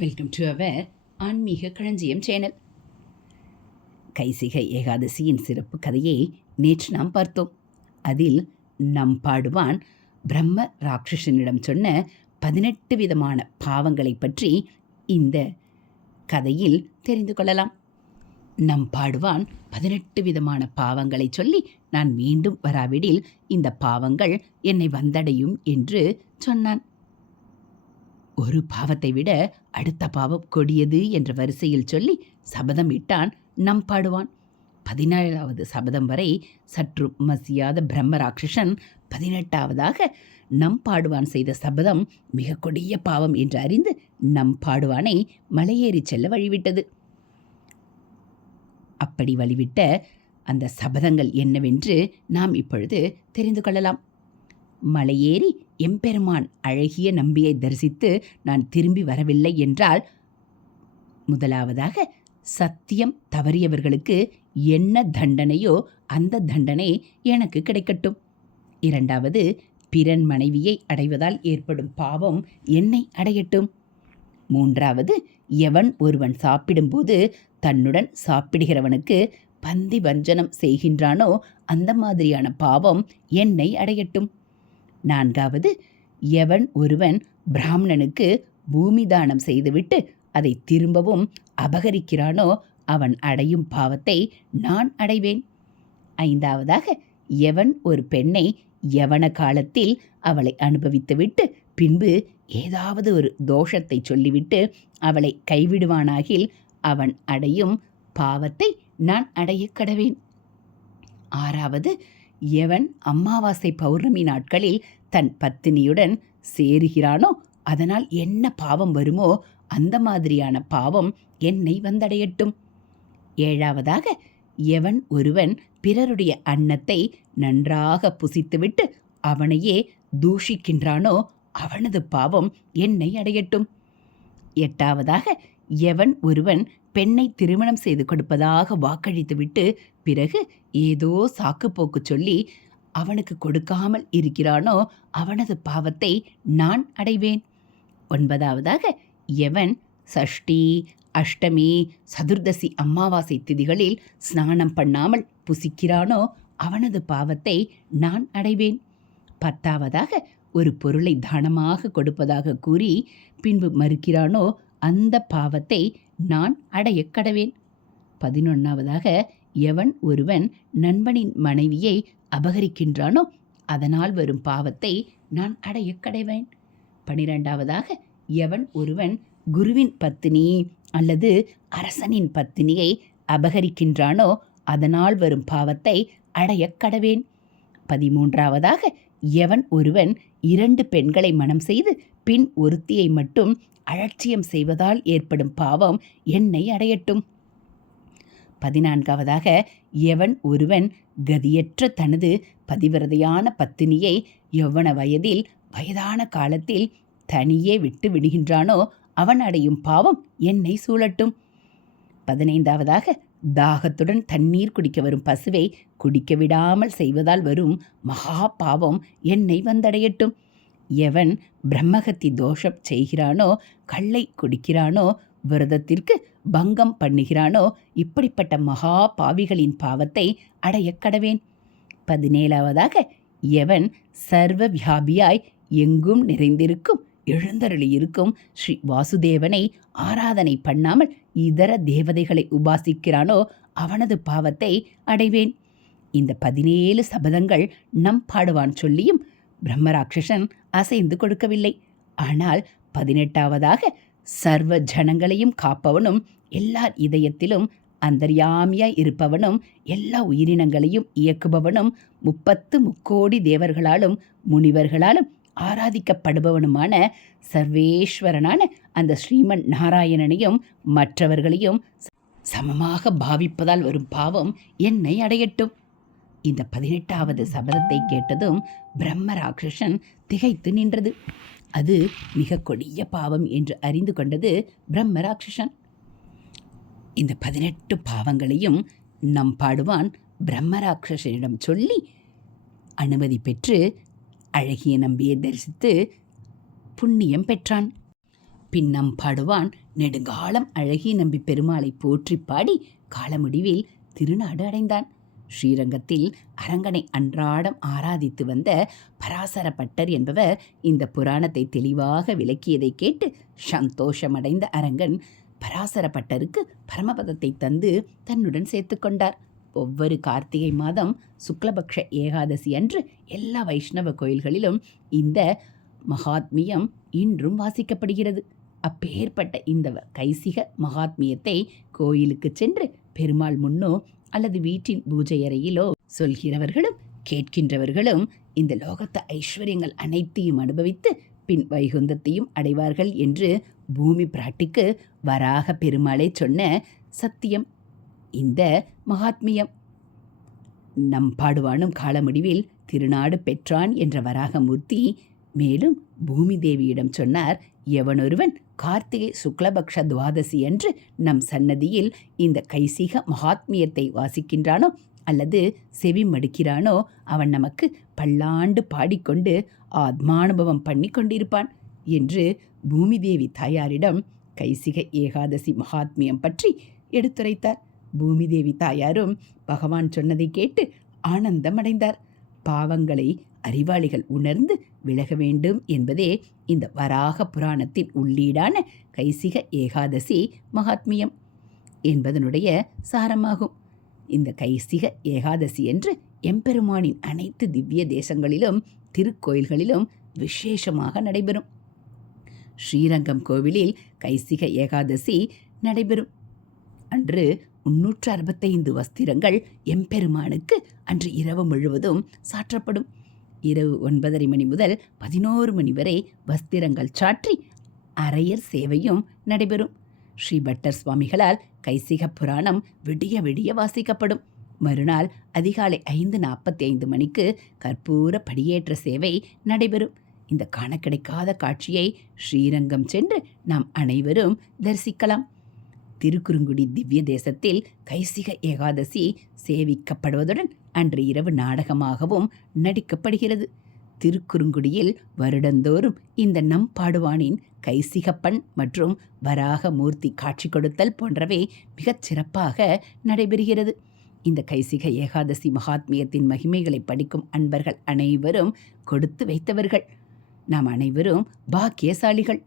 Welcome to our ஆன்மீக களஞ்சியம் channel. கைசிகை ஏகாதசியின் சிறப்பு கதையை நேற்று நாம் பார்த்தோம். அதில் நம் பாடுவான் பிரம்ம ராட்சசனிடம் சொன்ன பதினெட்டு விதமான பாவங்களை பற்றி இந்த கதையில் தெரிந்து கொள்ளலாம். நம் பாடுவான் பதினெட்டு விதமான பாவங்களை சொல்லி நான் மீண்டும் வராவிடில் இந்த பாவங்கள் என்னை வந்தடையும் என்று சொன்னான். ஒரு பாவத்தை விட அடுத்த பாவம் கொடியது என்ற வரிசையில் சொல்லி சபதம் இட்டான் நம் பாடுவான். பதினேழாவது சபதம் வரை சற்று மசியாத பிரம்மராட்சசன் பதினெட்டாவதாக நம் பாடுவான் செய்த சபதம் மிக கொடிய பாவம் என்று அறிந்து நம் பாடுவானை மலையேறி செல்ல வழிவிட்டது. அப்படி வழிவிட்ட அந்த சபதங்கள் என்னவென்று நாம் இப்பொழுது தெரிந்து கொள்ளலாம். மலையேறி எம்பெருமான் அழகிய நம்பியை தரிசித்து நான் திரும்பி வரவில்லை என்றால் முதலாவதாக சத்தியம் தவறியவர்களுக்கு என்ன தண்டனையோ அந்த தண்டனை எனக்கு கிடைக்கட்டும். இரண்டாவது பிறன் மனைவியை அடைவதால் ஏற்படும் பாவம் என்னை அடையட்டும். மூன்றாவது எவன் ஒருவன் சாப்பிடும்போது தன்னுடன் சாப்பிடுகிறவனுக்கு பந்தி வஞ்சனம் செய்கின்றானோ அந்த மாதிரியான பாவம் என்னை அடையட்டும். நான்காவது எவன் ஒருவன் பிராமணனுக்கு பூமி தானம் செய்துவிட்டு அதை திரும்பவும் அபகரிக்கிறானோ அவன் அடையும் பாவத்தை நான் அடைவேன். ஐந்தாவதாக எவன் ஒரு பெண்ணை யவன காலத்தில் அவளை அனுபவித்துவிட்டு பின்பு ஏதாவது ஒரு தோஷத்தை சொல்லிவிட்டு அவளை கைவிடுவானாகில் அவன் அடையும் பாவத்தை நான் அடைய கடவேன். ஆறாவது எவன் அமாவாசை பௌர்ணமி நாட்களில் தன் பத்தினியுடன் சேருகிறானோ அதனால் என்ன பாவம் வருமோ அந்த மாதிரியான பாவம் என்னை வந்தடையட்டும். ஏழாவதாக எவன் ஒருவன் பிறருடைய அன்னத்தை நன்றாக புசித்துவிட்டு அவனையே தூஷிக்கின்றானோ அவனது பாவம் என்னை அடையட்டும். எட்டாவதாக எவன் ஒருவன் பெண்ணை திருமணம் செய்து கொடுப்பதாக வாக்களித்துவிட்டு பிறகு ஏதோ சாக்குப்போக்கு சொல்லி அவனுக்கு கொடுக்காமல் இருக்கிறானோ அவனது பாவத்தை நான் அடைவேன். ஒன்பதாவதாக எவன் சஷ்டி அஷ்டமி சதுர்தசி அமாவாசை திதிகளில் ஸ்நானம் பண்ணாமல் புசிக்கிறானோ அவனது பாவத்தை நான் அடைவேன். பத்தாவதாக ஒரு பொருளை தானமாக கொடுப்பதாக கூறி பின்பு மறுக்கிறானோ அந்த பாவத்தை நான் அடைய கடவேன். பதினொன்றாவதாக எவன் ஒருவன் நண்பனின் மனைவியை அபகரிக்கின்றானோ அதனால் வரும் பாவத்தை நான் அடைய கடைவேன். பனிரெண்டாவதாக எவன் ஒருவன் குருவின் பத்தினி அல்லது அரசனின் பத்தினியை அபகரிக்கின்றானோ அதனால் வரும் பாவத்தை அடைய கடவேன். பதிமூன்றாவதாக எவன் ஒருவன் இரண்டு பெண்களை மனம் செய்து பின் ஒருத்தியை மட்டும் அலட்சியம் செய்வதால் ஏற்படும் பாவம் என்னை அடையட்டும். பதினான்காவதாக எவன் ஒருவன் கதியற்ற தனது பதிவிரதையான பத்தினியை எவ்வன வயதில் வயதான காலத்தில் தனியே விட்டு விடுகின்றானோ அவன் அடையும் பாவம் என்னை சூழட்டும். பதினைந்தாவதாக தாகத்துடன் தண்ணீர் குடிக்க வரும் பசுவை குடிக்க விடாமல் செய்வதால் வரும் மகா பாவம் என்னை வந்தடையட்டும். எவன் பிரம்மகத்தி தோஷம் செய்கிறானோ கள்ளை குடிக்கிறானோ விரதத்திற்கு பங்கம் பண்ணுகிறானோ இப்படிப்பட்ட மகா பாவிகளின் பாவத்தை அடைய கடவேன். பதினேழாவதாக எவன் சர்வ வியாபியாய் எங்கும் நிறைந்திருக்கும் எழுந்தருளியிருக்கும் ஸ்ரீ வாசுதேவனை ஆராதனை பண்ணாமல் இதர தேவதைகளை உபாசிக்கிறானோ அவனது பாவத்தை அடைவேன். இந்த பதினேழு சபதங்கள் நம் பாடுவான் சொல்லியும் பிரம்மராட்சசன் அசைந்து கொடுக்கவில்லை. ஆனால் பதினெட்டாவதாக சர்வ ஜனங்களையும் காப்பவனும் எல்லார் இதயத்திலும் அந்தர்யாமியாய் இருப்பவனும் எல்லா உயிரினங்களையும் இயக்குபவனும் முப்பத்து முக்கோடி தேவர்களாலும் முனிவர்களாலும் ஆராதிக்கப்படுபவனுமான சர்வேஸ்வரனான அந்த ஸ்ரீமன் நாராயணனையும் மற்றவர்களையும் சமமாக பாவிப்பதால் வரும் பாவம் என்னை அடையட்டும். இந்த பதினெட்டாவது சபதத்தை கேட்டதும் பிரம்ம ராட்சசன் திகைத்து நின்றது. அது மிக கொடிய பாவம் என்று அறிந்து கொண்டது பிரம்ம ராட்சசன் இந்த பதினெட்டு பாவங்களையும் நம் பாடுவான் பிரம்மராட்சசனிடம் சொல்லி அனுமதி பெற்று அழகிய நம்பியை தரிசித்து புண்ணியம் பெற்றான். பின் நம் பாடுவான் நெடுங்காலம் அழகிய நம்பி பெருமாளை போற்றி பாடி காலமுடிவில் திருநாடு அடைந்தான். ஸ்ரீரங்கத்தில் அரங்கனை அன்றாடம் ஆராதித்து வந்த பராசர பட்டர் என்பவர் இந்த புராணத்தை தெளிவாக விளக்கியதை கேட்டு சந்தோஷமடைந்த அரங்கன் பராசர பட்டருக்கு பரமபதத்தை தந்து தன்னுடன் சேர்த்துக்கொண்டார் ஒவ்வொரு கார்த்திகை மாதம் சுக்லபக்ஷ ஏகாதசி அன்று எல்லா வைஷ்ணவ கோயில்களிலும் இந்த மகாத்மியம் இன்றும் வாசிக்கப்படுகிறது. அப்பேற்பட்ட இந்த கைசிக மகாத்மியத்தை கோயிலுக்கு சென்று பெருமாள் முன்னோ அல்லது வீட்டின் பூஜை அறையிலோ சொல்கிறவர்களும் கேட்கின்றவர்களும் இந்த லோகத்து ஐஸ்வர்யங்கள் அனைத்தையும் அனுபவித்து பின் வைகுந்தத்தையும் அடைவார்கள் என்று பூமி பிராட்டிக்கு வராக பெருமாளை சொன்ன சத்தியம் இந்த மகாத்மியம். நம் பாடுவானும் காலமுடிவில் திருநாடு பெற்றான் என்ற வராகமூர்த்தி மேலும் பூமி தேவியிடம் சொன்னார் எவனொருவன் கார்த்திகை சுக்லபக்ஷ துவாதசி அன்று நம் சன்னதியில் இந்த கைசிக மகாத்மியத்தை வாசிக்கின்றானோ அல்லது செவி மடுக்கிறானோ அவன் நமக்கு பல்லாண்டு பாடிக்கொண்டு ஆத்மானுபவம் பண்ணி கொண்டிருப்பான் என்று பூமிதேவி தாயாரிடம் கைசிக ஏகாதசி மகாத்மியம் பற்றி எடுத்துரைத்தார். பூமிதேவி தாயாரும் பகவான் சொன்னதை கேட்டு ஆனந்தமடைந்தார். பாவங்களை அறிவாளிகள் உணர்ந்து விலக வேண்டும் என்பதே இந்த வராக புராணத்தின் உள்ளீடான கைசிக ஏகாதசி மகாத்மியம் என்பதனுடைய சாரமாகும். இந்த கைசிக ஏகாதசி என்று எம்பெருமானின் அனைத்து திவ்ய தேசங்களிலும் திருக்கோயில்களிலும் விசேஷமாக நடைபெறும். ஸ்ரீரங்கம் கோவிலில் கைசிக ஏகாதசி நடைபெறும். அன்று முன்னூற்று அறுபத்தைந்து வஸ்திரங்கள் எம்பெருமானுக்கு அன்று இரவு முழுவதும் சாற்றப்படும். இரவு ஒன்பதரை மணி முதல் பதினோரு மணி வரை வஸ்திரங்கள் சாற்றி அரையர் சேவையும் நடைபெறும். ஸ்ரீ பட்டர் சுவாமிகளால் கைசிக புராணம் விடிய விடிய வாசிக்கப்படும். மறுநாள் அதிகாலை ஐந்து நாற்பத்தி ஐந்து மணிக்கு கற்பூர படியேற்ற சேவை நடைபெறும். இந்த காண கிடைக்காத காட்சியை ஸ்ரீரங்கம் சென்று நாம் அனைவரும் தரிசிக்கலாம். திருக்குறுங்குடி திவ்ய தேசத்தில் கைசிக ஏகாதசி சேவிக்கப்படுவதுடன் அன்று இரவு நாடகமாகவும் நடிக்கப்படுகிறது. திருக்குறுங்குடியில் வருடந்தோறும் இந்த நம் பாடுவானின் கைசிகப்பன் மற்றும் வராக மூர்த்தி காட்சி கொடுத்தல் போன்றவை மிகச் சிறப்பாக நடைபெறுகிறது. இந்த கைசிக ஏகாதசி மகாத்மியத்தின் மகிமைகளை படிக்கும் அன்பர்கள் அனைவரும் கொடுத்து வைத்தவர்கள். நாம் அனைவரும் பாக்கியசாலிகள்.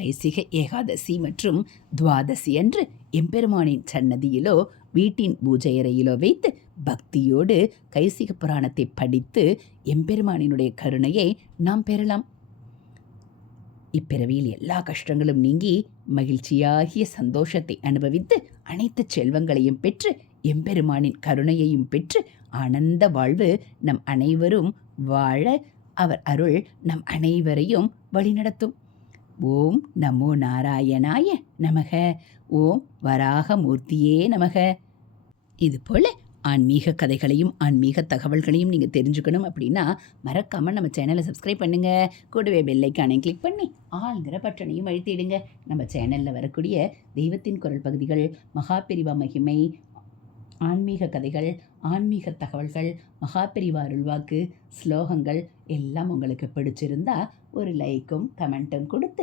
கைசிக ஏகாதசி மற்றும் துவாதசி அன்று எம்பெருமானின் சன்னதியிலோ வீட்டின் பூஜை அறையிலோ வைத்து பக்தியோடு கைசிக புராணத்தை படித்து எம்பெருமானினுடைய கருணையை நாம் பெறலாம். இப்பிறவியில் எல்லா கஷ்டங்களும் நீங்கி மகிழ்ச்சியாகிய சந்தோஷத்தை அனுபவித்து அனைத்து செல்வங்களையும் பெற்று எம்பெருமானின் கருணையையும் பெற்று ஆனந்த வாழ்வு நம் அனைவரும் வாழ அவர் அருள் நம் அனைவரையும் வழிநடத்தும். ஓம் நமோ நாராயணாய நமக. ஓம் வராகமூர்த்தியே நமக. இது போல் ஆன்மீக கதைகளையும் ஆன்மீக தகவல்களையும் நீங்கள் தெரிஞ்சுக்கணும் அப்படின்னா மறக்காமல் நம்ம சேனலை சப்ஸ்கிரைப் பண்ணுங்கள் கூடவே பெல்லைக்கானை கிளிக் பண்ணி ஆளுங்கிற பட்டனையும் அழுத்திடுங்க. நம்ம சேனலில் வரக்கூடிய தெய்வத்தின் குரல் பகுதிகள் மகாபிரிவா மகிமை ஆன்மீக கதைகள் ஆன்மீக தகவல்கள் மகாபிரிவா அருள்வாக்கு ஸ்லோகங்கள் எல்லாம் உங்களுக்கு பிடிச்சிருந்தா ஒரு லைக்கும் கமெண்ட்டும் கொடுத்து